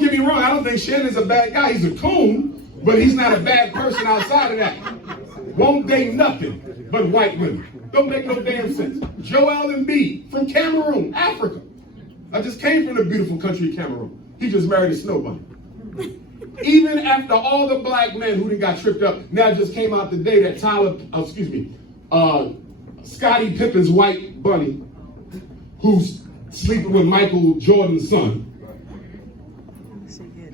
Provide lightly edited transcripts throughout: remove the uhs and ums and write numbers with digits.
don't get me wrong, I don't think Shannon's a bad guy. He's a coon, but he's not a bad person outside of that. Won't date nothing but white women. Don't make no damn sense. Joel Embiid from Cameroon, Africa. I just came from the beautiful country of Cameroon. He just married a snow bunny. Even after all the black men who got tripped up, now just came out today that Scottie Pippen's white bunny, who's sleeping with Michael Jordan's son,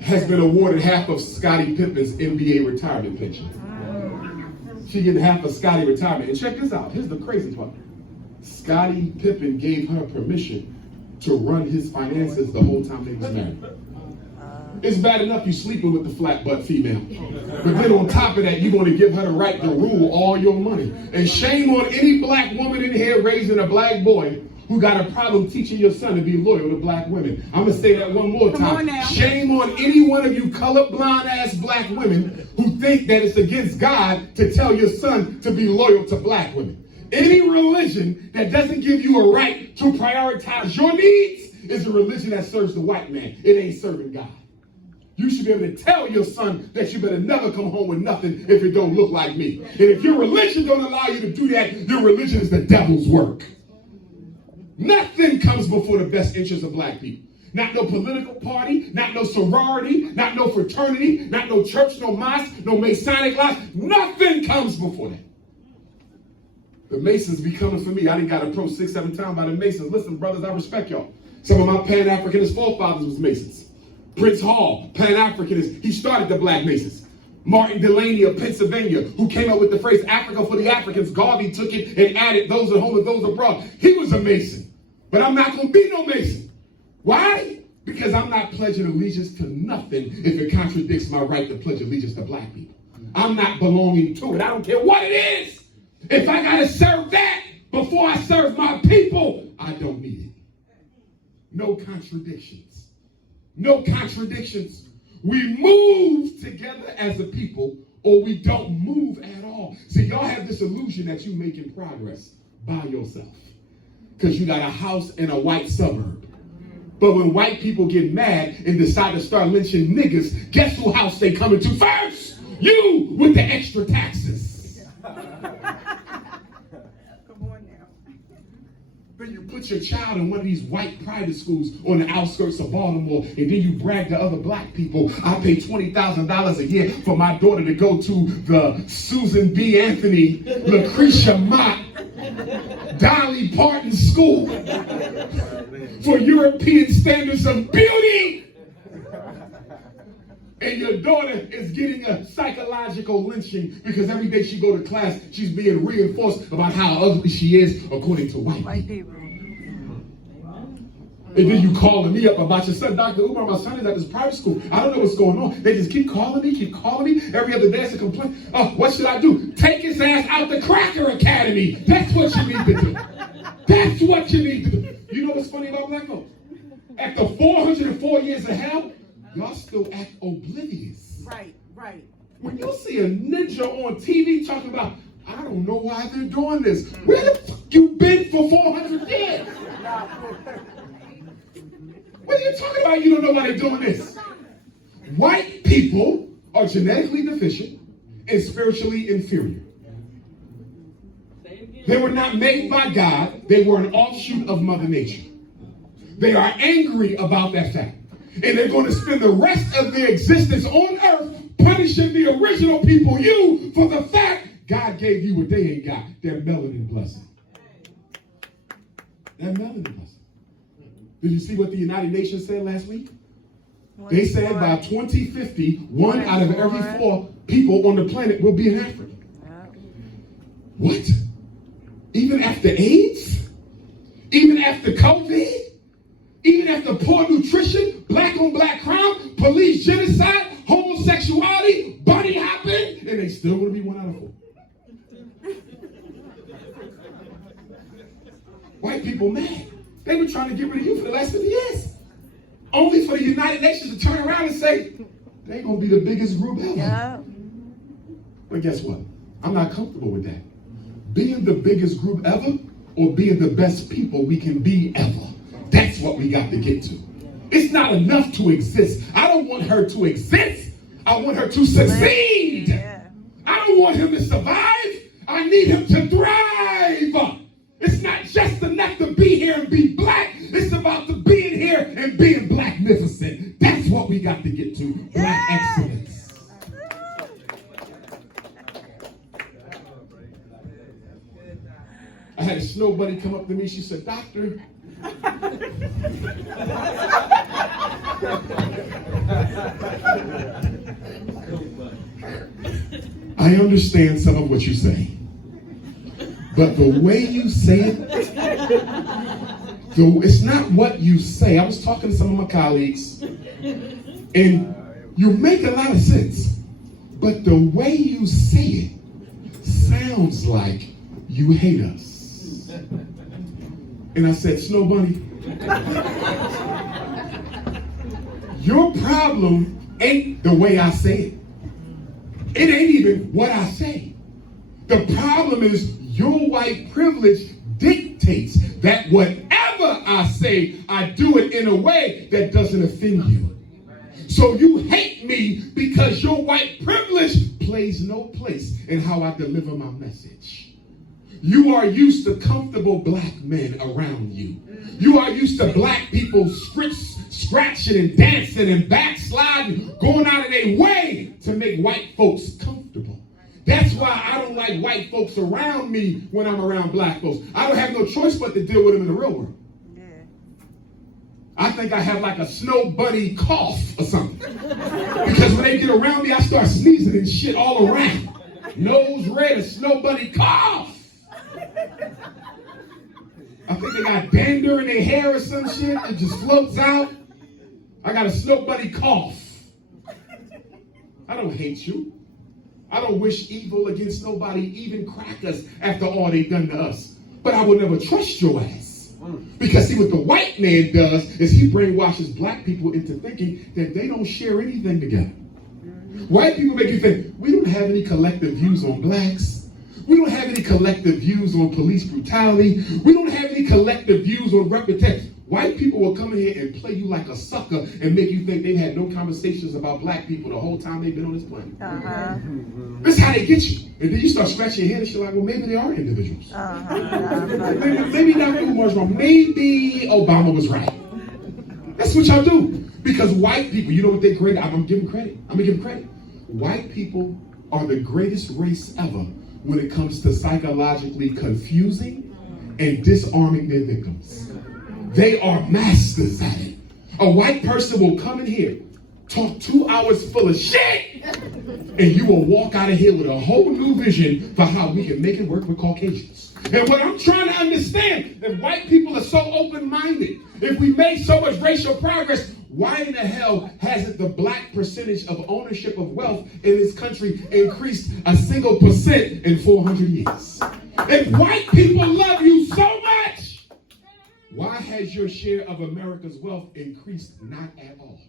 has been awarded half of Scottie Pippen's NBA retirement pension. She getting half of Scottie retirement. And check this out. Here's the crazy part. Scottie Pippen gave her permission to run his finances the whole time they was married. It's bad enough you sleeping with the flat butt female. But then on top of that, you want to give her the right to rule all your money. And shame on any black woman in here raising a black boy who got a problem teaching your son to be loyal to black women. I'm going to say that one more time. Shame on any one of you colorblind ass black women who think that it's against God to tell your son to be loyal to black women. Any religion that doesn't give you a right to prioritize your needs is a religion that serves the white man. It ain't serving God. You should be able to tell your son that you better never come home with nothing if it don't look like me. And if your religion don't allow you to do that, your religion is the devil's work. Nothing comes before the best interest of black people. Not no political party, not no sorority, not no fraternity, not no church, no mosque, no Masonic lodge. Nothing comes before that. The Masons be coming for me. I done got approached 6-7 times by the Masons. Listen, brothers, I respect y'all. Some of my Pan-Africanist forefathers was Masons. Prince Hall, Pan-Africanist, he started the Black Masons. Martin Delaney of Pennsylvania, who came up with the phrase Africa for the Africans. Garvey took it and added those at home and those abroad. He was a Mason. But I'm not going to be no Mason. Why? Because I'm not pledging allegiance to nothing if it contradicts my right to pledge allegiance to black people. I'm not belonging to it. I don't care what it is. If I got to serve that before I serve my people, I don't need it. No contradictions. No contradictions. We move together as a people, or we don't move at all. See, y'all have this illusion that you're making progress by yourself because you got a house in a white suburb. But when white people get mad and decide to start lynching niggas, guess who house they coming to first? You with the extra taxes. Then you put your child in one of these white private schools on the outskirts of Baltimore, and then you brag to other black people, I pay $20,000 a year for my daughter to go to the Susan B. Anthony, Lucretia Mott, Dolly Parton School for European standards of beauty. And your daughter is getting a psychological lynching because every day she go to class, she's being reinforced about how ugly she is according to white people. And then you calling me up about your son, Dr. Umar, my son is at this private school. I don't know what's going on. They just keep calling me. Every other day it's a complaint. Oh, what should I do? Take his ass out the Cracker Academy. That's what you need to do. That's what you need to do. You know what's funny about black folks? After 404 years of hell, y'all still act oblivious. Right. When you see a ninja on TV talking about, I don't know why they're doing this. Where the fuck you been for 400 years? What are you talking about? You don't know why they're doing this. White people are genetically deficient and spiritually inferior. They were not made by God. They were an offshoot of Mother Nature. They are angry about that fact. And they're going to spend the rest of their existence on earth punishing the original people, you, for the fact God gave you what they ain't got, their melanin blessing. Their melanin blessing. Did you see what the United Nations said last week? They said by 2050, 1 out of every 4 people on the planet will be in Africa. What? Even after AIDS? Even after COVID? Even after poor nutrition, black on black crime, police genocide, homosexuality, bunny hopping, and they still want to be 1 out of 4. White people mad. They were trying to get rid of you for the last 50 years. Only for the United Nations to turn around and say, they're going to be the biggest group ever. Yeah. But guess what? I'm not comfortable with that. Being the biggest group ever or being the best people we can be ever. That's what we got to get to. It's not enough to exist. I don't want her to exist. I want her to succeed. I don't want him to survive. I need him to thrive. It's not just enough to be here and be black. It's about to being here and being blacknificent. That's what we got to get to. Black excellence. I had a snow bunny come up to me. She said, "Doctor, I understand some of what you say, but the way you say it, it's not what you say." I was talking to some of my colleagues, and you make a lot of sense, but the way you say it sounds like you hate us. And I said, "Snow Bunny, your problem ain't the way I say it. It ain't even what I say. The problem is your white privilege dictates that whatever I say, I do it in a way that doesn't offend you. So you hate me because your white privilege plays no place in how I deliver my message. You are used to comfortable black men around you. You are used to black people scratching and dancing and backsliding, going out of their way to make white folks comfortable. That's why I don't like white folks around me when I'm around black folks. I don't have no choice but to deal with them in the real world. Yeah. I think I have like a snow bunny cough or something. Because when they get around me, I start sneezing and shit all around. Nose red, a snow bunny cough. I think they got dander in their hair or some shit. It just floats out. I got a snow bunny cough. I don't hate you. I don't wish evil against nobody, even crackers, after all they've done to us. But I will never trust your ass. Because see, what the white man does is he brainwashes black people into thinking that they don't share anything together. White people make you think, we don't have any collective views on blacks. We don't have any collective views on police brutality. We don't have any collective views on reputation. White people will come in here and play you like a sucker and make you think they've had no conversations about black people the whole time they've been on this planet. That's how they get you. And then you start scratching your head and you're like, well, maybe they are individuals. Maybe Dr. Umar's wrong. Maybe Obama was right. That's what y'all do. Because white people, you know what they're great at? I'm going to give them credit. I'm going to give them credit. White people are the greatest race ever when it comes to psychologically confusing and disarming their victims. They are masters at it. A white person will come in here, talk 2 hours full of shit, and you will walk out of here with a whole new vision for how we can make it work with Caucasians. And what I'm trying to understand, that white people are so open-minded. If we made so much racial progress, why in the hell hasn't the black percentage of ownership of wealth in this country increased a single % in 400 years? If white people love you so much, why has your share of America's wealth increased not at all?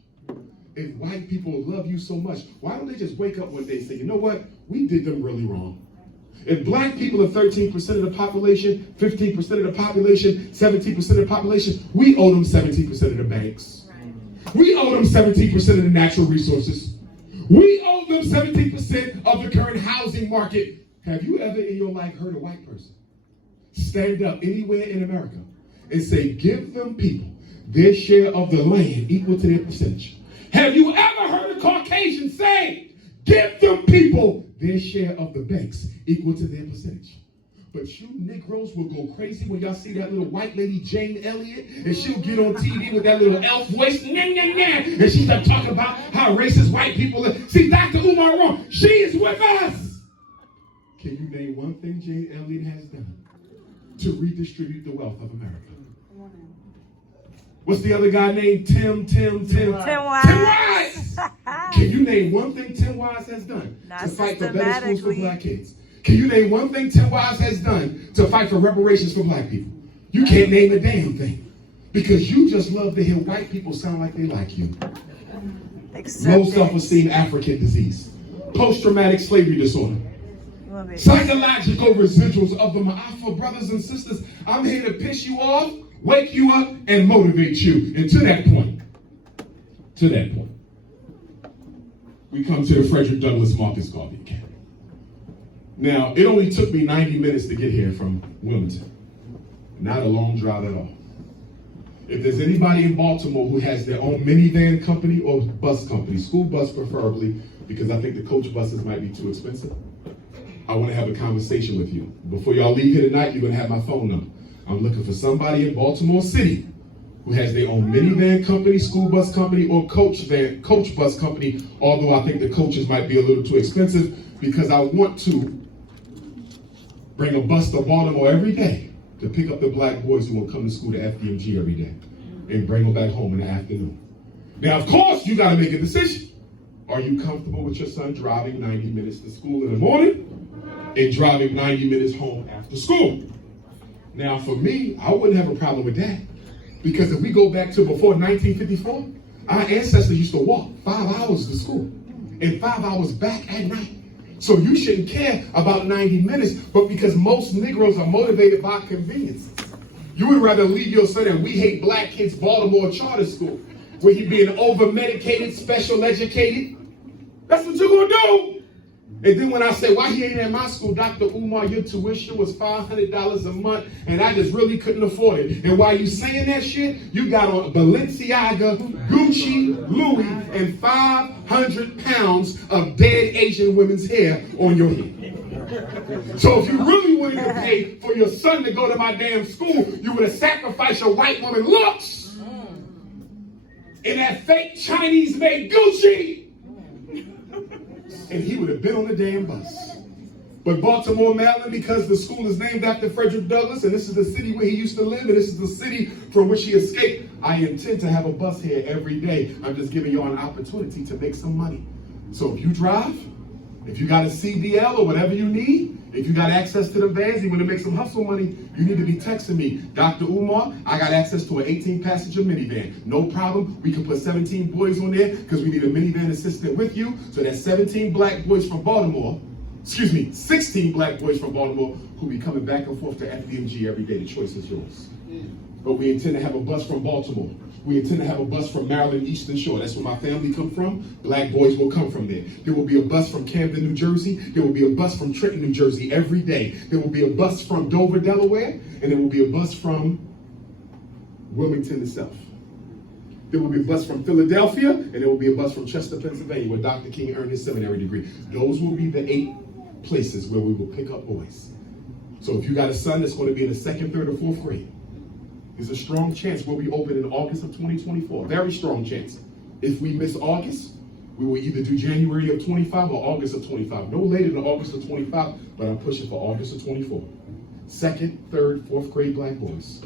If white people love you so much, why don't they just wake up one day and say, you know what, we did them really wrong. If black people are 13% of the population, 15% of the population, 17% of the population, we owe them 17% of the banks. We owe them 17% of the natural resources. We owe them 17% of the current housing market. Have you ever in your life heard a white person stand up anywhere in America and say, give them people their share of the land equal to their percentage? Have you ever heard a Caucasian say, give them people their share of the banks equal to their percentage? But you Negroes will go crazy when y'all see that little white lady, Jane Elliott, and she'll get on TV with that little elf voice, nah, nah, nah, and she start talking about how racist white people are. See, Dr. Umar wrong. She is with us. Can you name one thing Jane Elliott has done to redistribute the wealth of America? What's the other guy named Tim Wise. Can you name one thing Tim Wise has done to fight for better schools for black kids? Can you name one thing Tim Wise has done to fight for reparations for black people? You can't name a damn thing. Because you just love to hear white people sound like they like you. Low self-esteem African disease. Post-traumatic slavery disorder. Psychological residuals of the Ma'afa brothers and sisters. I'm here to piss you off, wake you up, and motivate you. And to that point, we come to the Frederick Douglass Marcus Garvey Academy. Now, it only took me 90 minutes to get here from Wilmington. Not a long drive at all. If there's anybody in Baltimore who has their own minivan company or bus company, school bus preferably, because I think the coach buses might be too expensive, I want to have a conversation with you. Before y'all leave here tonight, you're going to have my phone number. I'm looking for somebody in Baltimore City who has their own minivan company, school bus company, or coach bus company, although I think the coaches might be a little too expensive, because I want to bring a bus to Baltimore every day to pick up the black boys who will come to school to FDMG every day and bring them back home in the afternoon. Now, of course, you got to make a decision. Are you comfortable with your son driving 90 minutes to school in the morning and driving 90 minutes home after school? Now, for me, I wouldn't have a problem with that, because if we go back to before 1954, our ancestors used to walk 5 hours to school and 5 hours back at night. So you shouldn't care about 90 minutes, but because most Negroes are motivated by convenience, you would rather leave your son at We Hate Black Kids Baltimore Charter School, where he being over-medicated, special educated. That's what you're gonna do. And then when I say, why he ain't at my school, Dr. Umar, your tuition was $500 a month, and I just really couldn't afford it. And while you saying that shit, you got on Balenciaga, Gucci, Louis, and 500 pounds of dead Asian women's hair on your head. So if you really wanted to pay for your son to go to my damn school, you would have sacrificed your white woman looks in that fake Chinese-made Gucci, and he would have been on the damn bus. But Baltimore, Maryland, because the school is named after Frederick Douglass, and this is the city where he used to live, and this is the city from which he escaped, I intend to have a bus here every day. I'm just giving you an opportunity to make some money. So if you drive, if you got a CDL or whatever you need, if you got access to the vans, you want to make some hustle money, you need to be texting me, Dr. Umar, I got access to an 18-passenger minivan. No problem. We can put 17 boys on there because we need a minivan assistant with you. So that's 17 black boys from Baltimore, 16 black boys from Baltimore who'll be coming back and forth to FDMG every day. The choice is yours. But we intend to have a bus from Baltimore. We intend to have a bus from Maryland Eastern Shore. That's where my family come from. Black boys will come from there. There will be a bus from Camden, New Jersey. There will be a bus from Trenton, New Jersey every day. There will be a bus from Dover, Delaware. And there will be a bus from Wilmington itself. There will be a bus from Philadelphia. And there will be a bus from Chester, Pennsylvania, where Dr. King earned his seminary degree. Those will be the 8 places where we will pick up boys. So if you got a son that's going to be in the 2nd, 3rd, or 4th grade, there's a strong chance we'll be open in August of 2024. Very strong chance. If we miss August, we will either do January of 25 or August of 25. No later than August of 25, but I'm pushing for August of 24. 2nd, 3rd, 4th grade black boys.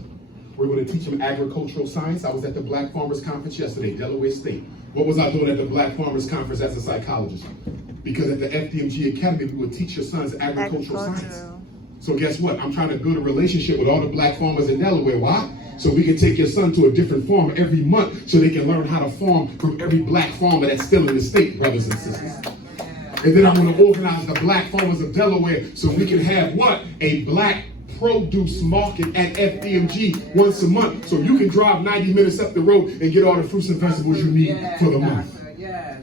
We're going to teach them agricultural science. I was at the Black Farmers Conference yesterday, Delaware State. What was I doing at the Black Farmers Conference as a psychologist? Because at the FDMG Academy, we would teach your sons agricultural science. So guess what? I'm trying to build a relationship with all the black farmers in Delaware. Why? So we can take your son to a different farm every month so they can learn how to farm from every black farmer that's still in the state, brothers and sisters. And then I'm going to organize the black farmers of Delaware so we can have what? A black produce market at FDMG once a month. So you can drive 90 minutes up the road and get all the fruits and vegetables you need for the month.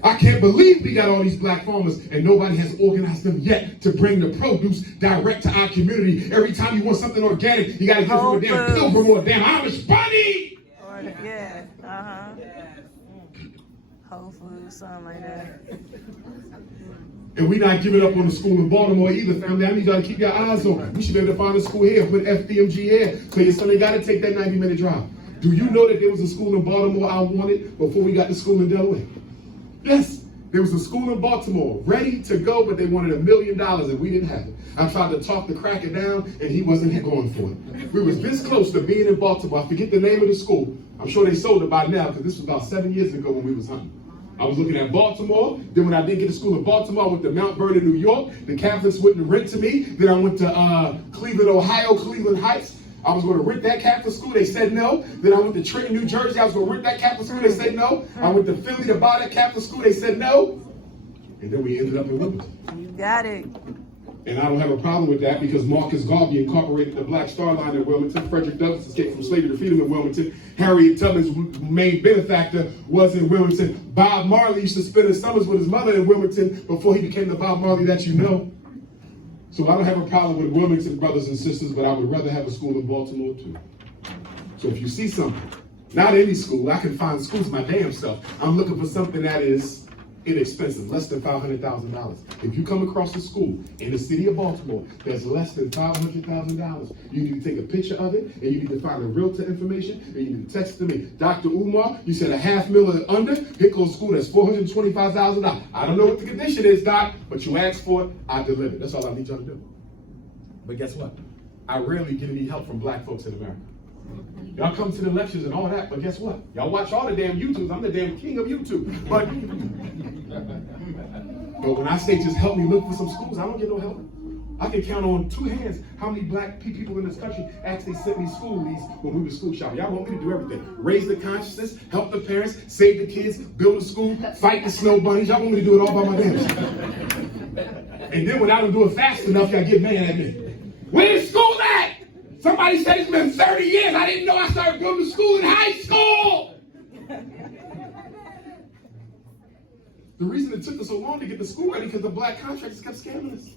I can't believe we got all these black farmers and nobody has organized them yet to bring the produce direct to our community. Every time you want something organic, you got to give them a damn Pilgrim or a damn Amish bunny. Whole Foods, something like that. And we're not giving up on the school in Baltimore either, family. I need y'all to keep your eyes on. We should be able to find a school here, put FDMG here, so your son ain't got to take that 90-minute drive. Do you know that there was a school in Baltimore I wanted before we got the school in Delaware? Yes, there was a school in Baltimore ready to go, but they wanted $1 million and we didn't have it. I tried to talk the cracker down and he wasn't going for it. We was this close to being in Baltimore. I forget the name of the school. I'm sure they sold it by now because this was about 7 years ago when we was hunting. I was looking at Baltimore. Then when I didn't get to school in Baltimore, I went to Mount Vernon, New York. The Catholics wouldn't rent to me. Then I went to Cleveland, Ohio, Cleveland Heights. I was going to rent that Catholic school. They said no. Then I went to Trenton, New Jersey. I was going to rent that Catholic school. They said no. I went to Philly to buy that Catholic school. They said no. And then we ended up in Wilmington. You got it. And I don't have a problem with that because Marcus Garvey incorporated the Black Star Line in Wilmington. Frederick Douglass escaped from slavery to freedom in Wilmington. Harriet Tubman's main benefactor was in Wilmington. Bob Marley used to spend his summers with his mother in Wilmington before he became the Bob Marley that you know. So I don't have a problem with Wilmington brothers and sisters, but I would rather have a school in Baltimore too. So if you see something, not any school, I can find schools my damn self. I'm looking for something that is inexpensive, less than $500,000. If you come across a school in the city of Baltimore that's less than $500,000, you need to take a picture of it, and you need to find the realtor information, and you need to text it to me. Dr. Umar, you said $500,000 and under, here goes school that's $425,000. I don't know what the condition is, Doc, but you asked for it, I delivered. That's all I need y'all to do. But guess what? I rarely get any help from black folks in America. Y'all come to the lectures and all that, but guess what? Y'all watch all the damn YouTubes. I'm the damn king of YouTube. But when I say just help me look for some schools, I don't get no help. I can count on two hands how many black people in this country actually sent me school leads when we were school shopping. Y'all want me to do everything. Raise the consciousness, help the parents, save the kids, build a school, fight the snow bunnies. Y'all want me to do it all by my damn self. And then when I don't do it fast enough, y'all get mad at me. Where's school at? Somebody said it's been 30 years. I didn't know I started building a school in high school. The reason it took us so long to get the school ready because the black contractors kept scamming us.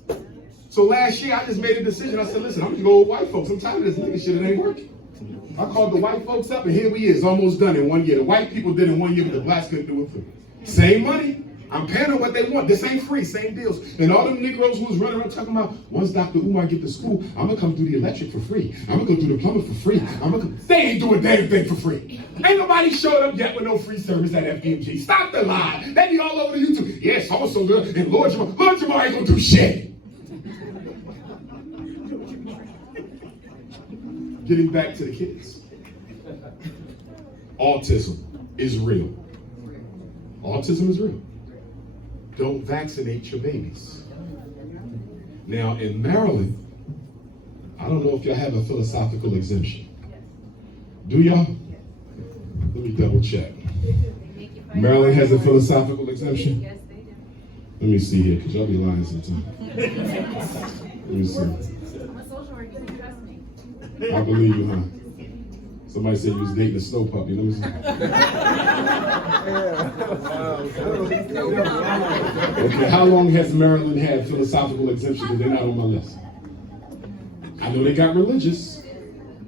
So last year, I just made a decision. I said, listen, I'm going to go with white folks. I'm tired of this nigga shit. It ain't working. I called the white folks up, and here we is, almost done in 1 year. The white people did it in 1 year, but the blacks couldn't do it for me. Same money. I'm paying them what they want. This ain't free, same deals. And all them Negroes who was running around talking about, once Dr. Umar get to school, I'm going to come do the electric for free. I'm going to go do the plumbing for free. They ain't doing a damn thing for free. Ain't nobody showed up yet with no free service at FDMG. Stop the lie. They be all over the YouTube. Yes, also good. And Lord Jamar ain't going to do shit. Getting back to the kids. Autism is real. Autism is real. Don't vaccinate your babies. Now, in Maryland, I don't know if y'all have a philosophical exemption. Do y'all? Let me double check. Maryland has a philosophical exemption? Yes, they do. Let me see here, because y'all be lying sometimes. Let me see. I'm a social worker, you can trust me. I believe you, huh? Somebody said you was dating a snow puppy. Let me see. Okay, how long has Maryland had philosophical exemption? Because they're not on my list. I know they got religious.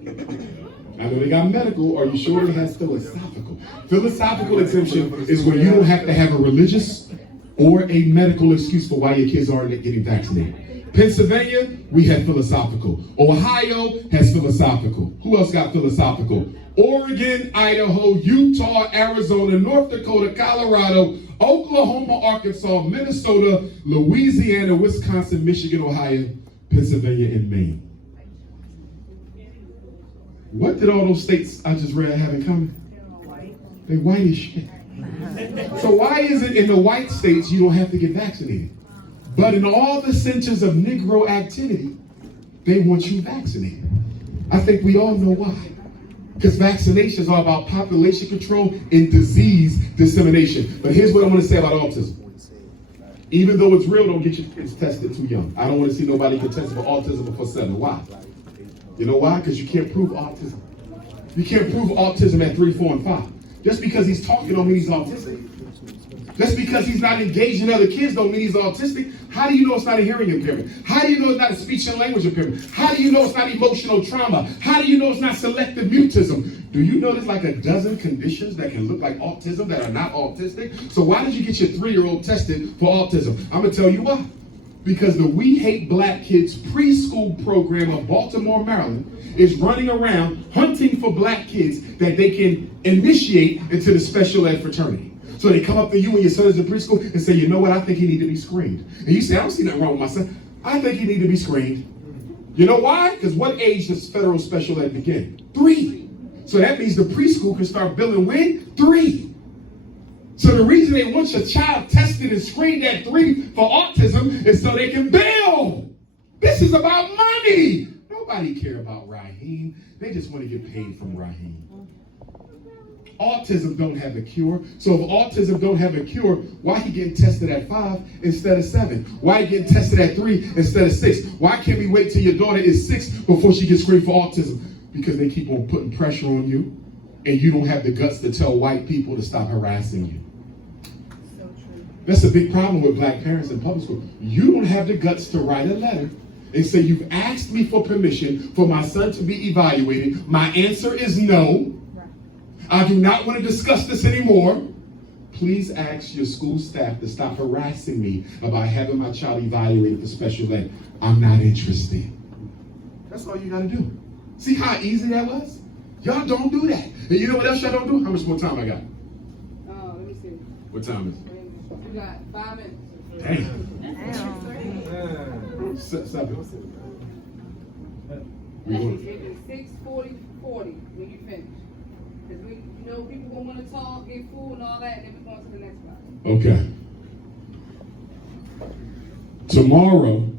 I know they got medical. Are you sure they has philosophical? Philosophical exemption is when you don't have to have a religious or a medical excuse for why your kids aren't getting vaccinated. Pennsylvania, we had philosophical. Ohio has philosophical. Who else got philosophical? Oregon, Idaho, Utah, Arizona, North Dakota, Colorado, Oklahoma, Arkansas, Minnesota, Louisiana, Wisconsin, Michigan, Ohio, Pennsylvania, and Maine. What did all those states I just read have in common? They're white as shit. So why is it in the white states you don't have to get vaccinated? But in all the centers of Negro activity, they want you vaccinated. I think we all know why. Because vaccinations are about population control and disease dissemination. But here's what I want to say about autism. Even though it's real, don't get your kids tested too young. I don't want to see nobody get tested for autism before 7. Why? You know why? Because you can't prove autism. You can't prove autism at 3, 4, and 5. Just because he's talking don't mean he's autistic. Just because he's not engaging other kids don't mean he's autistic. How do you know it's not a hearing impairment? How do you know it's not a speech and language impairment? How do you know it's not emotional trauma? How do you know it's not selective mutism? Do you know there's like a dozen conditions that can look like autism that are not autistic? So why did you get your 3-year-old tested for autism? I'm going to tell you why. Because the We Hate Black Kids preschool program of Baltimore, Maryland is running around hunting for black kids that they can initiate into the special ed fraternity. So they come up to you when your son is in preschool and say, you know what, I think he need to be screened. And you say, I don't see nothing wrong with my son. I think he need to be screened. You know why? Because what age does federal special ed begin? 3. So that means the preschool can start billing when? 3. So the reason they want your child tested and screened at 3 for autism is so they can bill. This is about money. Nobody care about Raheem. They just want to get paid from Raheem. autism don't have a cure. So if autism don't have a cure, why he getting tested at 5 instead of 7? Why he getting tested at 3 instead of 6? Why can't we wait till your daughter is 6 before she gets screened for autism? Because they keep on putting pressure on you, and you don't have the guts to tell white people to stop harassing you. So true. That's a big problem with black parents in public school. You don't have the guts to write a letter and say, you've asked me for permission for my son to be evaluated. My answer is no. Right. I do not want to discuss this anymore. Please ask your school staff to stop harassing me about having my child evaluated for special ed. I'm not interested. That's all you got to do. See how easy that was? Y'all don't do that. And you know what else y'all don't do? How much more time I got? Let me see. What time is You got 5 minutes. it? Damn. Damn. 7. We going. It's 6:40 when you finish. Because we, people gonna want to talk, get food and all that, and then we're going to the next one. Okay. Tomorrow.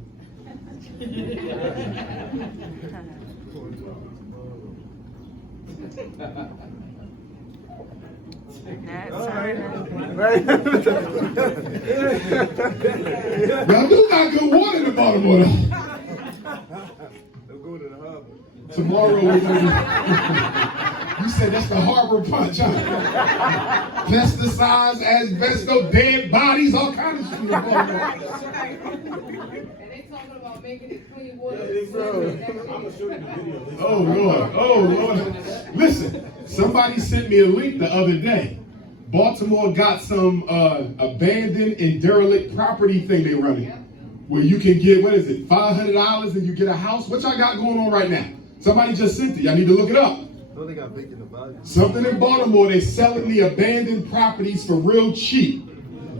Y'all do got good water in Baltimore though. Tomorrow we're gonna be. You said that's the harbor punch, huh? Pesticides, asbestos, dead bodies, all kinds of shit in Baltimore. And they talking about making it clean water. Oh Lord. Listen, somebody sent me a link the other day. Baltimore got some abandoned and derelict property thing they running, where you can get, what is it, $500 and you get a house. What y'all got going on right now? Somebody just sent it. Y'all need to look it up. No, they got vacant about Something in Baltimore, they're selling the abandoned properties for real cheap.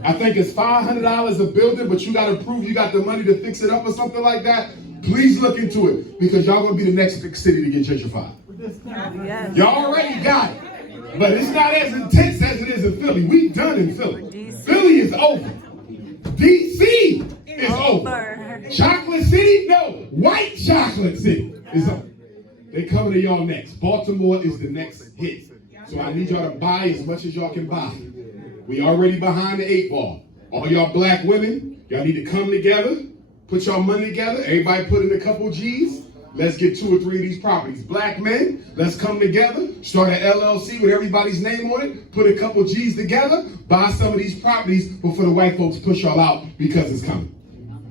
I think it's $500 a building, but you got to prove you got the money to fix it up or something like that. Please look into it, because y'all gonna be the next big city to get gentrified. Yes. Y'all already got it, but it's not as intense as it is in Philly. We done in Philly. Philly is over. DC is over. Chocolate City, no. White Chocolate City is over. They coming to y'all next. Baltimore is the next hit. So I need y'all to buy as much as y'all can buy. We already behind the 8 ball. All y'all black women, y'all need to come together, put y'all money together. Everybody put in a couple G's. Let's get 2 or 3 of these properties. Black men, let's come together, start an LLC with everybody's name on it, put a couple G's together, buy some of these properties before the white folks push y'all out, because it's coming.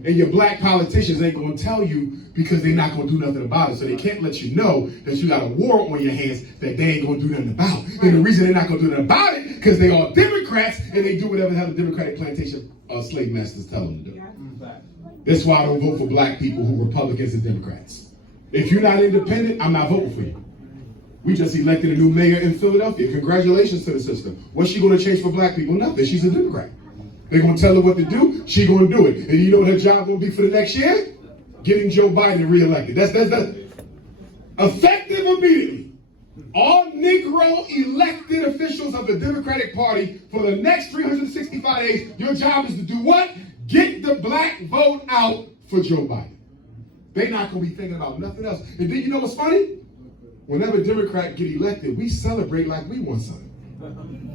And your black politicians ain't gonna tell you, because they're not gonna do nothing about it. So they can't let you know that you got a war on your hands that they ain't gonna do nothing about. And the reason they're not gonna do nothing about it, because they all Democrats and they do whatever the hell the Democratic plantation slave masters tell them to do. That's why I don't vote for black people who are Republicans and Democrats. If you're not independent, I'm not voting for you. We just elected a new mayor in Philadelphia. Congratulations to the sister. What's she gonna change for black people? Nothing. She's a Democrat. They're gonna tell her what to do, she gonna do it. And you know what her job gonna be for the next year? Getting Joe Biden reelected. That's effective immediately. All Negro elected officials of the Democratic Party for the next 365 days, your job is to do what? Get the black vote out for Joe Biden. They're not gonna be thinking about nothing else. And then you know what's funny? Whenever Democrats get elected, we celebrate like we won something.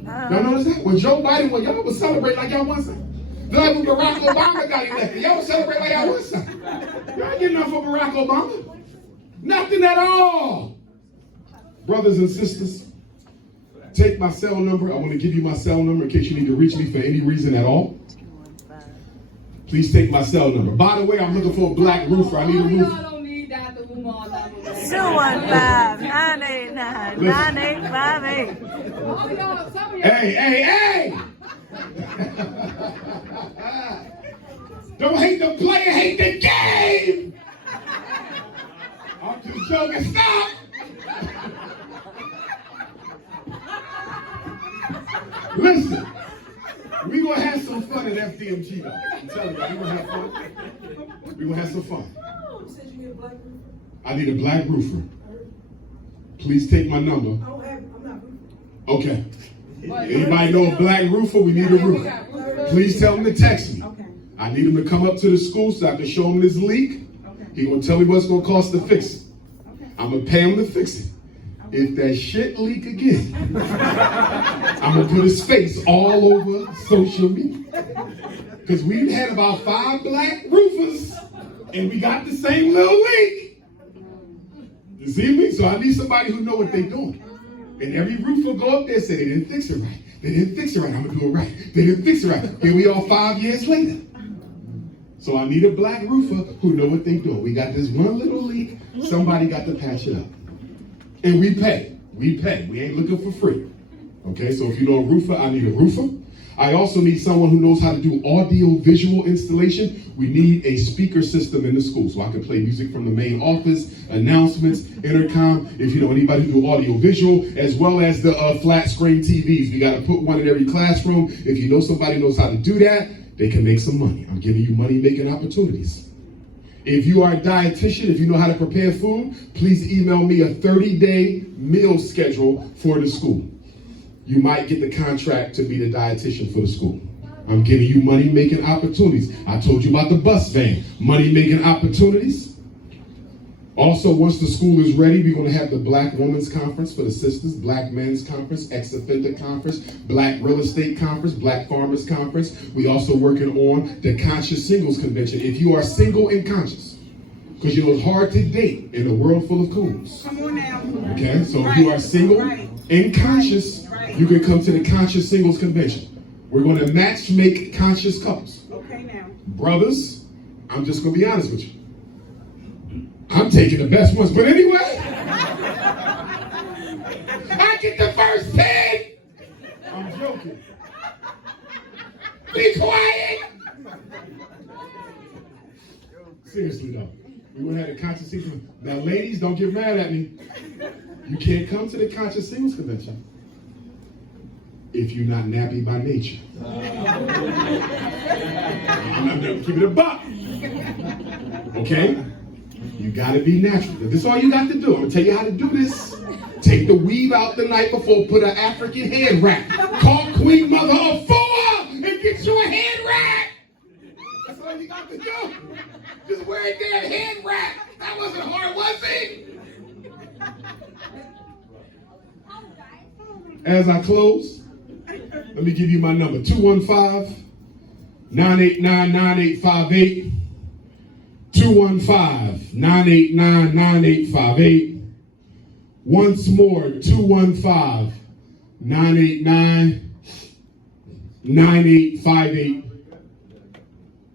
Y'all notice that? When Joe Biden won, y'all would celebrate like y'all won something. Like when Barack Obama got elected, y'all would celebrate like y'all won something. Y'all ain't getting nothing for Barack Obama. Nothing at all. Brothers and sisters, take my cell number. I want to give you my cell number in case you need to reach me for any reason at all. Please take my cell number. By the way, I'm looking for a black roofer. I need a roofer. Y'all don't need Dr. Umar. 215-989-9858. All y'all, some of y'all. Hey! Don't hate the player, hate the game! I'm just joking. Stop! Listen, we gonna have some fun at FDMG though. I'm telling you, we gonna have fun. We gonna have some fun. I need a black roofer. Please take my number. Okay. Anybody know a black roofer? We need a roofer. Please tell him to text me. I need him to come up to the school so I can show him this leak. He's gonna tell me what it's gonna cost to fix it. I'm gonna pay him to fix it. if that shit leak again, I'm gonna put his face all over social media. Because we've had about 5 black roofers, and we got the same little leak. You see me? So I need somebody who know what they're doing. And every roofer go up there and say, they didn't fix it right. They didn't fix it right. I'm gonna do it right. They didn't fix it right. Here we are 5 years later. So I need a black roofer who know what they're doing. We got this one little leak. Somebody got to patch it up. And we pay. We pay. We ain't looking for free. Okay, so if you know a roofer, I need a roofer. I also need someone who knows how to do audio-visual installation. We need a speaker system in the school so I can play music from the main office, announcements, intercom, if you know anybody who do audio-visual, as well as the flat-screen TVs. We got to put one in every classroom. If you know somebody who knows how to do that, they can make some money. I'm giving you money-making opportunities. If you are a dietitian, if you know how to prepare food, please email me a 30-day meal schedule for the school. You might get the contract to be the dietitian for the school. I'm giving you money-making opportunities. I told you about the bus van, money-making opportunities. Also, once the school is ready, we're going to have the Black Women's Conference for the sisters, Black Men's Conference, Ex-Offender Conference, Black Real Estate Conference, Black Farmers Conference. We also working on the Conscious Singles Convention. If you are single and conscious, because you know it's hard to date in a world full of coons. Come on now. Okay, so if you are single and conscious, you can come to the Conscious Singles Convention. We're going to match make conscious couples. Okay now. Brothers, I'm just going to be honest with you. I'm taking the best ones, but anyway, I get the first 10. I'm joking. Be quiet. Seriously though, we would have the Conscious Singles. Now, ladies, don't get mad at me. You can't come to the Conscious Singles Convention if you're not nappy by nature. I'm gonna keep it a buck. Okay? You gotta be natural. This is all you got to do. I'm gonna tell you how to do this. Take the weave out the night before, put an African head wrap. Call Queen Mother of 4 and get you a head wrap. That's all you got to do. Just wear a damn head wrap. That wasn't hard, was it? As I close, let me give you my number, 215-989-9858, 215-989-9858. Once more, 215-989-9858.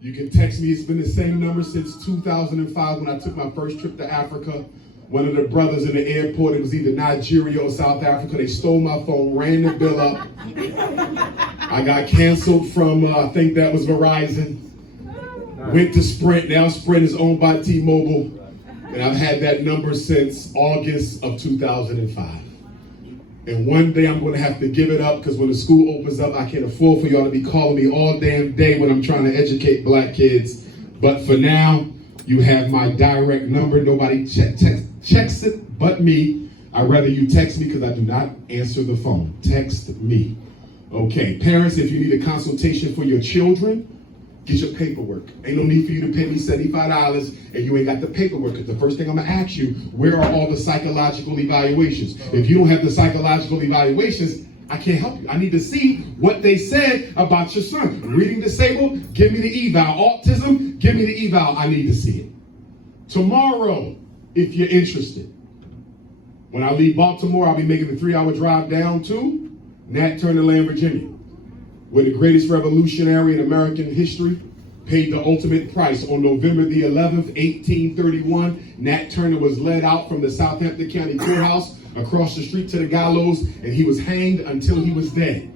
You can text me. It's been the same number since 2005 when I took my first trip to Africa. One of the brothers in the airport, it was either Nigeria or South Africa, they stole my phone, ran the bill up. I got canceled from, I think that was Verizon. Went to Sprint. Now Sprint is owned by T-Mobile. And I've had that number since August of 2005. And one day I'm going to have to give it up because when the school opens up, I can't afford for y'all to be calling me all damn day when I'm trying to educate black kids. But for now, you have my direct number. Nobody checks it but me. I'd rather you text me because I do not answer the phone. Text me. Okay, parents, if you need a consultation for your children, get your paperwork. Ain't no need for you to pay me $75 and you ain't got the paperwork. Because the first thing I'm going to ask you, where are all the psychological evaluations? If you don't have the psychological evaluations, I can't help you. I need to see what they said about your son. Reading disabled, give me the eval. Autism, give me the eval. I need to see it. Tomorrow, if you're interested, when I leave Baltimore, I'll be making the 3-hour drive down to Nat Turner Land, Virginia, where the greatest revolutionary in American history paid the ultimate price. On November the 11th, 1831, Nat Turner was led out from the Southampton County Courthouse across the street to the gallows, and he was hanged until he was dead.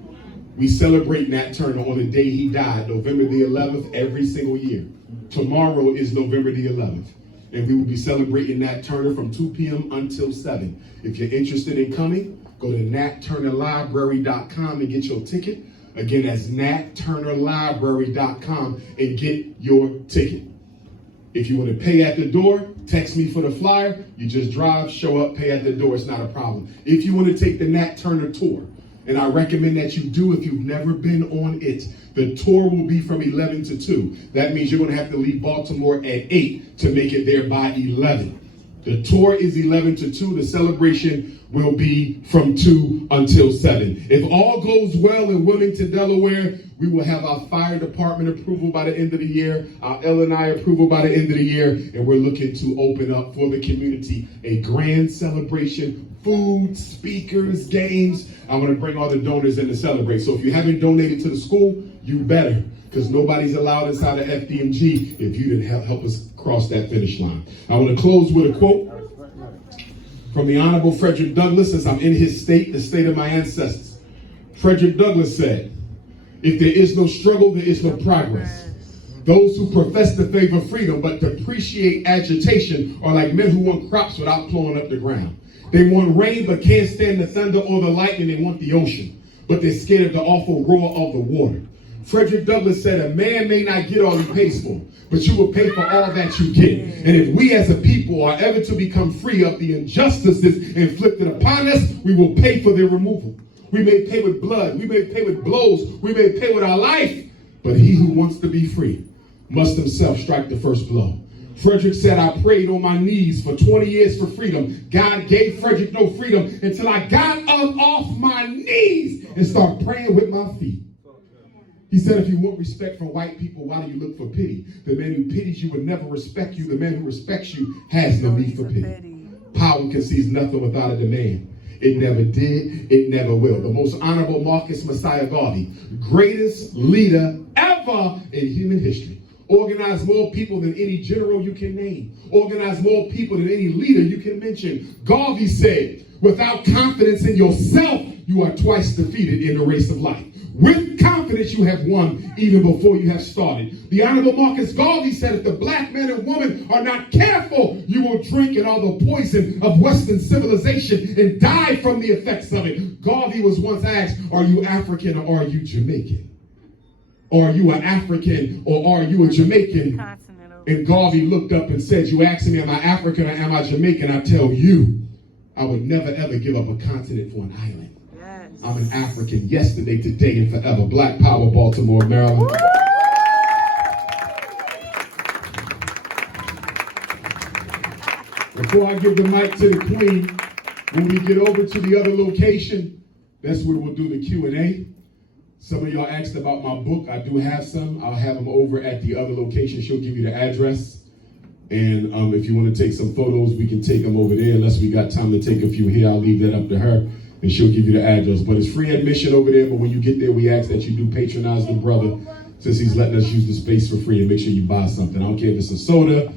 We celebrate Nat Turner on the day he died, November the 11th, every single year. Tomorrow is November the 11th, and we will be celebrating Nat Turner from 2 p.m. until 7. If you're interested in coming, go to natturnerlibrary.com and get your ticket. Again, that's natturnerlibrary.com and get your ticket. If you want to pay at the door, text me for the flyer. You just drive, show up, pay at the door. It's not a problem. If you want to take the Nat Turner tour, and I recommend that you do if you've never been on it, the tour will be from 11 to 2. That means you're going to have to leave Baltimore at 8 to make it there by 11. The tour is 11 to 2. The celebration will be from 2 until 7. If all goes well in Wilmington, Delaware, we will have our fire department approval by the end of the year, our L&I approval by the end of the year, and we're looking to open up for the community a grand celebration, food, speakers, games. I want to bring all the donors in to celebrate. So if you haven't donated to the school, you better, because nobody's allowed inside of FDMG if you didn't help us cross that finish line. I want to close with a quote from the Honorable Frederick Douglass, since I'm in his state, the state of my ancestors. Frederick Douglass said, "If there is no struggle, there is no progress. Those who profess to favor freedom but depreciate agitation are like men who want crops without plowing up the ground. They want rain but can't stand the thunder or the lightning. They want the ocean, but they're scared of the awful roar of the water." Frederick Douglass said, "A man may not get all he pays for, but you will pay for all that you get." And if we as a people are ever to become free of the injustices inflicted upon us, we will pay for their removal. We may pay with blood, we may pay with blows, we may pay with our life, but he who wants to be free must himself strike the first blow. Frederick said, "I prayed on my knees for 20 years for freedom. God gave Frederick no freedom until I got up off my knees and started praying with my feet." He said, "If you want respect from white people, why do you look for pity? The man who pities you will never respect you. The man who respects you has no need for pity. Power conceives nothing without a demand. It never did, it never will." The most honorable Marcus Messiah Garvey, greatest leader ever in human history. Organized more people than any general you can name. Organized more people than any leader you can mention. Garvey said, "Without confidence in yourself, you are twice defeated in the race of life. With confidence, you have won even before you have started." The Honorable Marcus Garvey said, "If the black man and woman are not careful, you will drink in all the poison of Western civilization and die from the effects of it." Garvey was once asked, "Are you African or are you Jamaican? Are you an African or are you a Jamaican?" And Garvey looked up and said, "You asking me, am I African or am I Jamaican? I tell you, I would never ever give up a continent for an island. I'm an African yesterday, today, and forever." Black Power, Baltimore, Maryland. Before I give the mic to the Queen, when we get over to the other location, that's where we'll do the Q&A. Some of y'all asked about my book. I do have some. I'll have them over at the other location. She'll give you the address. And if you want to take some photos, we can take them over there. Unless we got time to take a few here, I'll leave that up to her. And she'll give you the address. But it's free admission over there. But when you get there, we ask that you do patronize the brother, since he's letting us use the space for free, and make sure you buy something. I don't care if it's a soda,